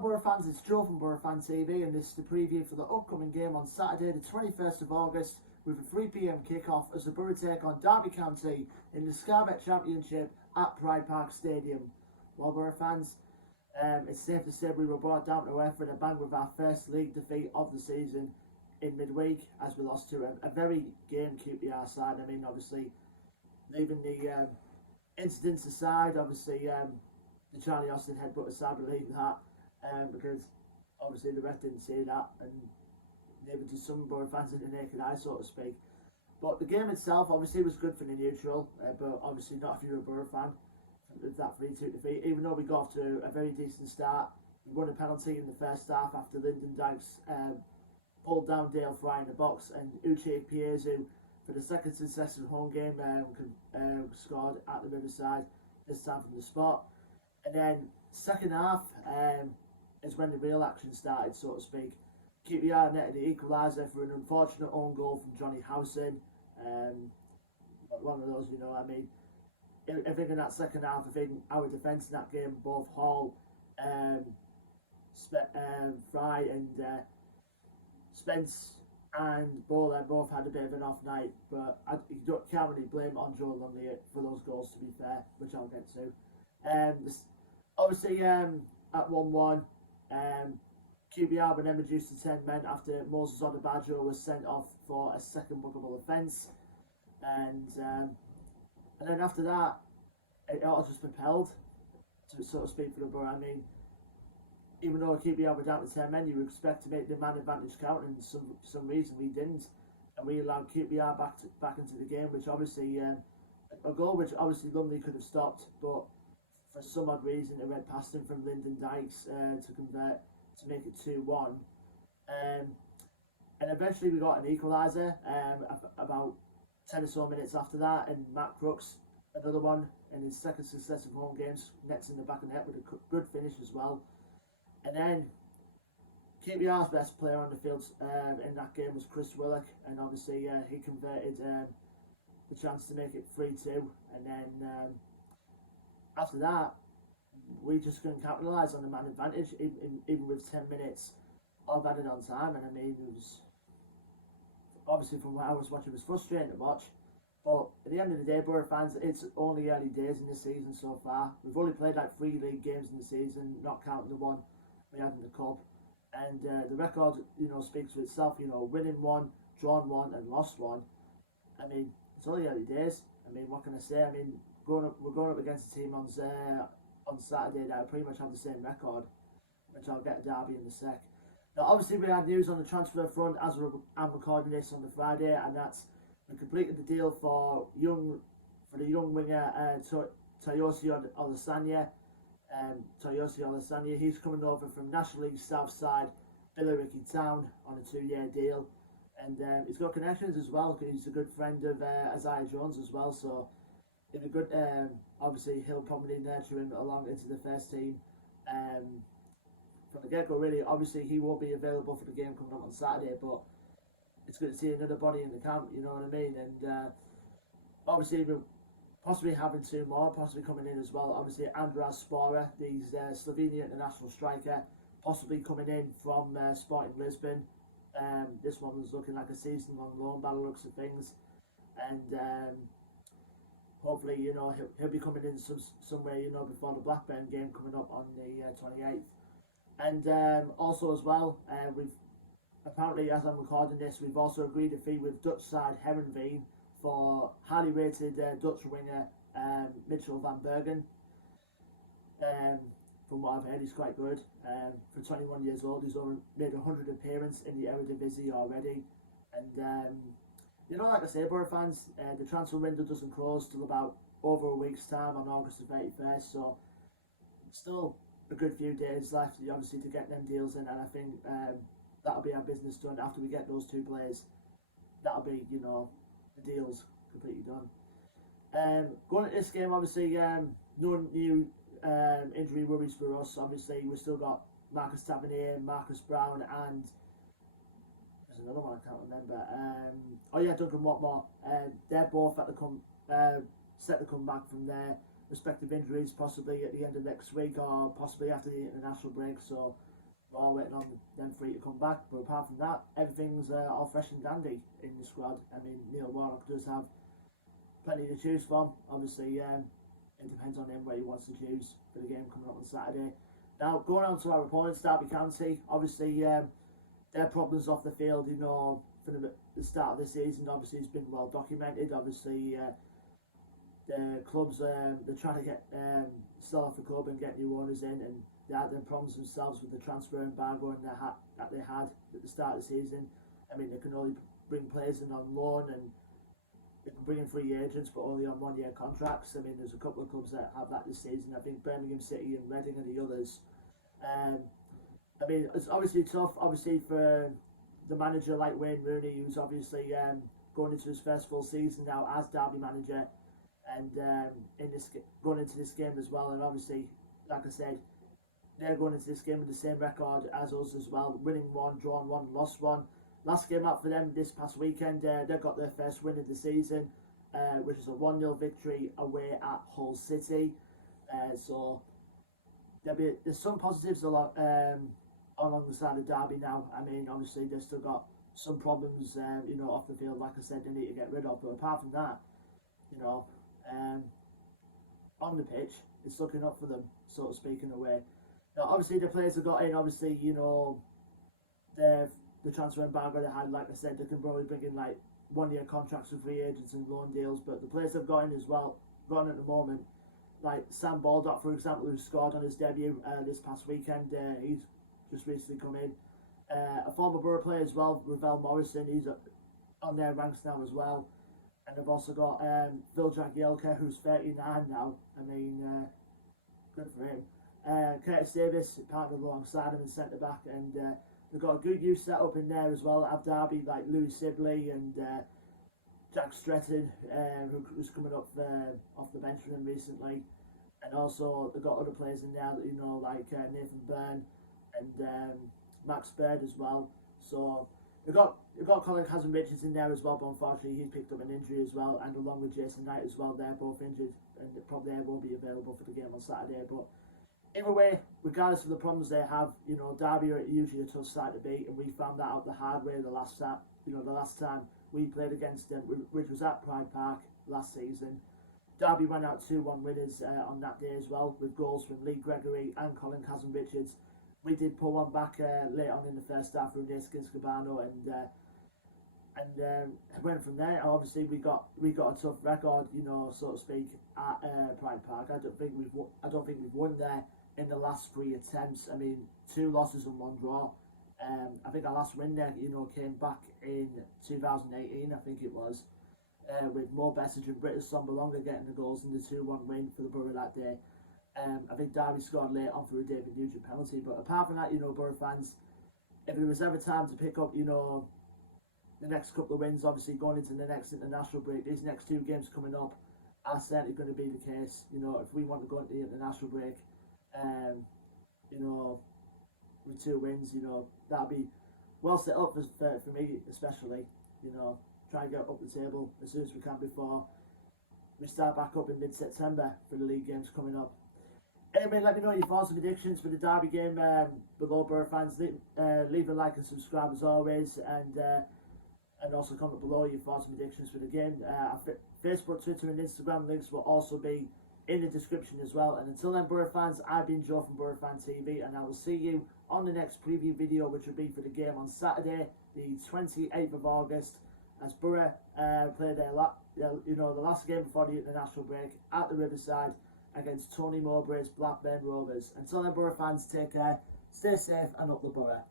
Boro fans, it's Joe from Boro Fan TV, and this is the preview for the upcoming game on Saturday the 21st of August with a 3 PM kick-off as the Boro take on Derby County in the Skybet Championship at Pride Park Stadium. Well, Boro fans, it's safe to say we were brought down to earth with a bang with our first league defeat of the season in midweek as we lost to a very game QPR side. I mean, obviously, leaving the incidents aside, obviously the Charlie Austin headbutt aside, believing that because obviously the ref didn't see that, and neither did some Boro fans in the naked eye, so to speak. But the game itself obviously was good for the neutral, but obviously not if you're a Boro fan with that 3-2 defeat. Even though we got off to a very decent start, we won a penalty in the first half after Lyndon Dykes pulled down Dale Fry in the box, and Uche Piezu for the second successive home game scored at the Riverside, this time from the spot. And then second half is when the real action started, so to speak. QPR netted the equaliser for an unfortunate own goal from Johnny Howson. One of those, I mean, I think in that second half, I think our defence in that game, both Hall, Fry and Spence and Bowler both had a bit of an off night, but you can't really blame on Joe Lumley for those goals, to be fair, which I'll get to. Obviously, at 1-1, QPR were then reduced to 10 men after Moses Odebajo was sent off for a second bookable offence, and then after that, it all just propelled, to so to speak, for the Borough. I mean, even though QPR were down to 10 men, you would expect to make the man advantage count, and for some reason we didn't, and we allowed QPR back into the game, which obviously a goal which obviously Lumley could have stopped, but for some odd reason it went past him from Lyndon Dykes to convert to make it 2-1, and eventually we got an equaliser about 10 or so minutes after that, and Matt Crooks, another one in his second successive home games, nets in the back of the net with a good finish as well. And then QPR's best player on the field in that game was Chris Willock, and obviously he converted the chance to make it 3-2, and then after that we just couldn't capitalise on the man advantage, even with 10 minutes of added on time. And I mean, it was obviously, from what I was watching, it was frustrating to watch, but at the end of the day, Boro fans, it's only early days in this season so far. We've only played like 3 league games in the season, not counting the one we had in the cup, and the record, speaks for itself. Winning 1, drawn 1, and lost 1. I mean, it's only early days. I mean, what can I say? I mean, we're going up against a team on Saturday that pretty much have the same record, which I'll get Derby in a sec. Now, obviously, we had news on the transfer front as I'm recording this on the Friday, and that's we completed the deal for the young winger Toyosi Olasanya. He's coming over from National League South Side, Billericay Town, on a 2-year deal, and he's got connections as well, because he's a good friend of Isaiah Jones as well. So it'll be good. Obviously, he'll probably nurture him along into the first team from the get-go, really. Obviously, he won't be available for the game coming up on Saturday, but it's good to see another body in the camp, you know what I mean? And obviously, we're possibly having 2 more, possibly coming in as well. Obviously, Andras Spora, the Slovenian international striker, possibly coming in from Sporting Lisbon. This one was looking like a season-long loan by the looks of things, and hopefully, he'll be coming in somewhere, before the Blackburn game coming up on the 28th. And also as well, we've apparently, as I'm recording this, we've also agreed a fee with Dutch side Herenveen for highly rated Dutch winger Mitchell van Bergen. From what I've heard, he's quite good. For 21 years old, he's already made 100 appearances in the Eredivisie already. And like I say, Boro fans, the transfer window doesn't close till about over a week's time on August the 31st, so still a good few days left, obviously, to get them deals in, and I think that'll be our business done after we get those 2 players. That'll be, the deal's completely done. Going at this game, obviously, no new injury worries for us. Obviously, we've still got Marcus Tavernier, Marcus Brown, and there's another one I can't remember. Duncan Watmore. They're both set to come back from their respective injuries, possibly at the end of next week or possibly after the international break. So we're all waiting on them three to come back. But apart from that, everything's all fresh and dandy in the squad. I mean, Neil Warnock does have plenty to choose from. Obviously, it depends on him where he wants to choose for the game coming up on Saturday. Now, going on to our opponents, Derby County, obviously their problems off the field, you know, from the start of the season, obviously it's been well documented. Obviously, the clubs, they're trying to get sell off the club and get new owners in, and they had their problems themselves with the transfer embargo that they had at the start of the season. I mean, they can only bring players in on loan, and they can bring in free agents, but only on one-year contracts. I mean, there's a couple of clubs that have that this season. I think Birmingham City and Reading are the others. I mean, it's obviously tough, obviously, for the manager like Wayne Rooney, who's obviously going into his first full season now as Derby manager, and going into this game as well. And obviously, like I said, they're going into this game with the same record as us as well, winning one, drawn one, lost one. Last game out for them this past weekend, they got their first win of the season, which is a 1-0 victory away at Hull City. So there's some positives along the side of Derby now. I mean, obviously they've still got some problems, you know, off the field. Like I said, they need to get rid of. But apart from that, you know, on the pitch, it's looking up for them, so to speak, in a way. Now, obviously the players have got in. Obviously, you know, the transfer embargo they had. Like I said, they can probably bring in like 1-year contracts with free agents and loan deals. But the players have got in as well, got in at the moment. Like Sam Baldock, for example, who scored on his debut this past weekend. He's just recently come in. A former Boro player as well, Ravel Morrison, he's on their ranks now as well. And they've also got Phil Jagielka, who's 39 now. I mean, good for him. Curtis Davis partnered alongside him in centre back, and they've got a good youth set up in there as well at Derby, like Louis Sibley and Jack Stretton, who's coming up off the bench for them recently. And also they've got other players in there that, you know, like Nathan Byrne and Max Bird as well. So we've got Colin Kazan-Richards in there as well, but unfortunately he's picked up an injury as well, and along with Jason Knight as well. They're both injured, and they probably won't be available for the game on Saturday. But either way, regardless of the problems they have, you know, Derby are usually a tough side to beat, and we found that out the hard way the last time we played against them, which was at Pride Park last season. Derby went out 2-1 winners on that day as well, with goals from Lee Gregory and Colin Kazan-Richards. We did pull one back late on in the first half from Neeskins Cabano, and went from there. Obviously, we got a tough record, you know, so to speak, at Pride Park. I don't think we've won there in the last 3 attempts. I mean, 2 losses and 1 draw. I think our last win there, you know, came back in 2018, I think it was, with Mo Bessage and Britta Sombalonga getting the goals in the 2-1 win for the Borough that day. I think Derby scored late on for a David Nugent penalty. But apart from that, you know, Borough fans, if there was ever time to pick up, you know, the next couple of wins, obviously going into the next international break, these next 2 games coming up are certainly going to be the case. You know, if we want to go into the international break, you know, with 2 wins, you know, that'll be well set up for me, especially, you know, try and get up the table as soon as we can before we start back up in mid-September for the league games coming up. Anyway, let me know your thoughts and predictions for the Derby game below, Borough fans. Leave a like and subscribe as always, and also comment below your thoughts and predictions for the game. Facebook, Twitter and Instagram links will also be in the description as well. And until then, Borough fans, I've been Joe from Boro Fan TV, and I will see you on the next preview video, which will be for the game on Saturday, the 28th of August, as Borough play their the last game before the international break at the Riverside against Tony Mowbray's Blackburn Rovers. Until then, Borough fans, take care, stay safe, and up the Borough.